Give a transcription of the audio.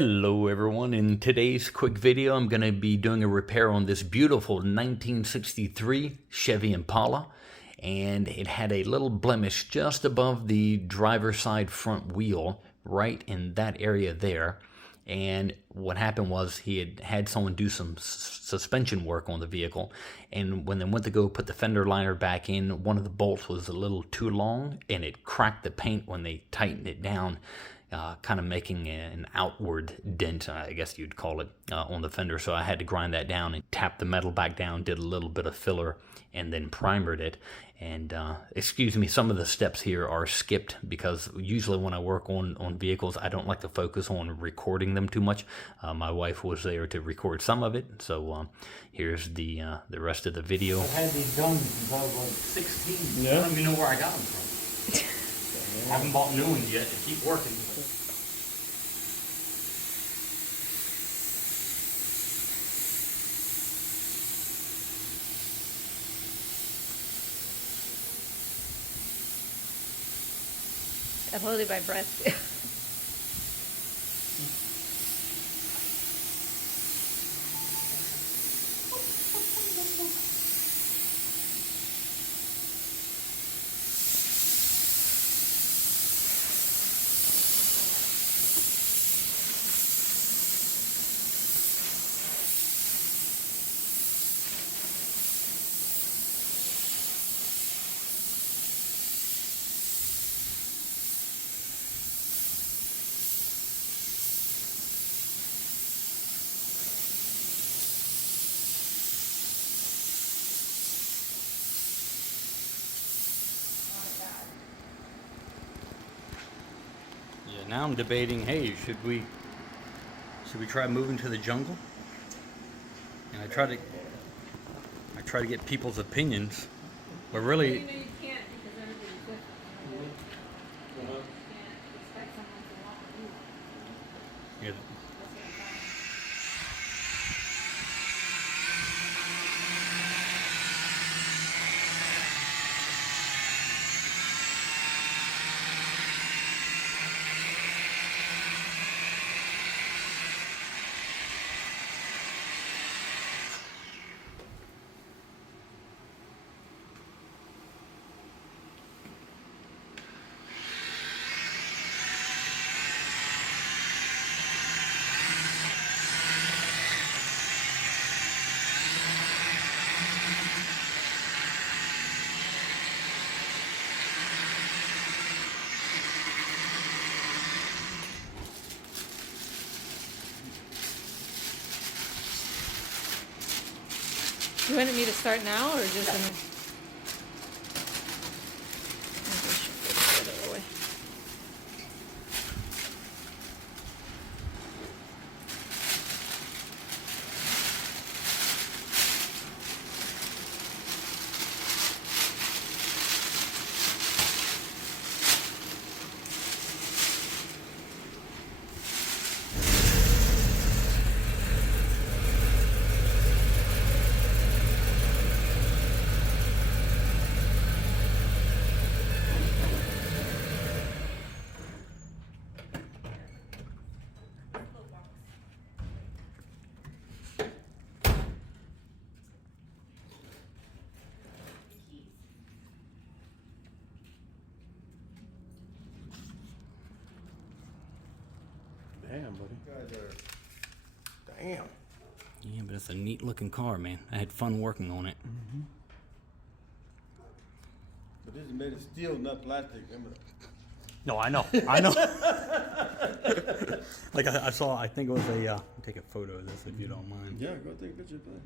Hello everyone, in today's quick video I'm going to be doing a repair on this beautiful 1963 Chevy Impala, and it had a little blemish just above the driver's side front wheel, right in that area there. And what happened was he had someone do some suspension work on the vehicle, and when they went to go put the fender liner back in, one of the bolts was a little too long and it cracked the paint when they tightened it down, kind of making an outward dent, I guess you'd call it, on the fender. So I had to grind that down and tap the metal back down, did a little bit of filler, and then primered it. And excuse me, some of the steps here are skipped because usually when I work on vehicles, I don't like to focus on recording them too much. My wife was there to record some of it, so here's the rest of the video. I had these done since I was like 16. Yeah. I don't even know where I got them from. I haven't bought new ones yet. They keep working. I'm holding my breath. Yeah, now I'm debating, hey, should we try moving to the jungle? And I try to get people's opinions, but really, You know you can't because everybody's different. You know? You can't expect someone to want what you want. yeah, That's what I'm trying. You wanted me to start now or just in a... Maybe I should put it the other way. Damn, buddy. Damn. yeah, but it's a neat looking car, man. I had fun working on it. But this is made of steel, not plastic. Remember? No, I know, I know. Like I saw, I think it was a, take a photo of this if you don't mind. Yeah, go take a picture of that.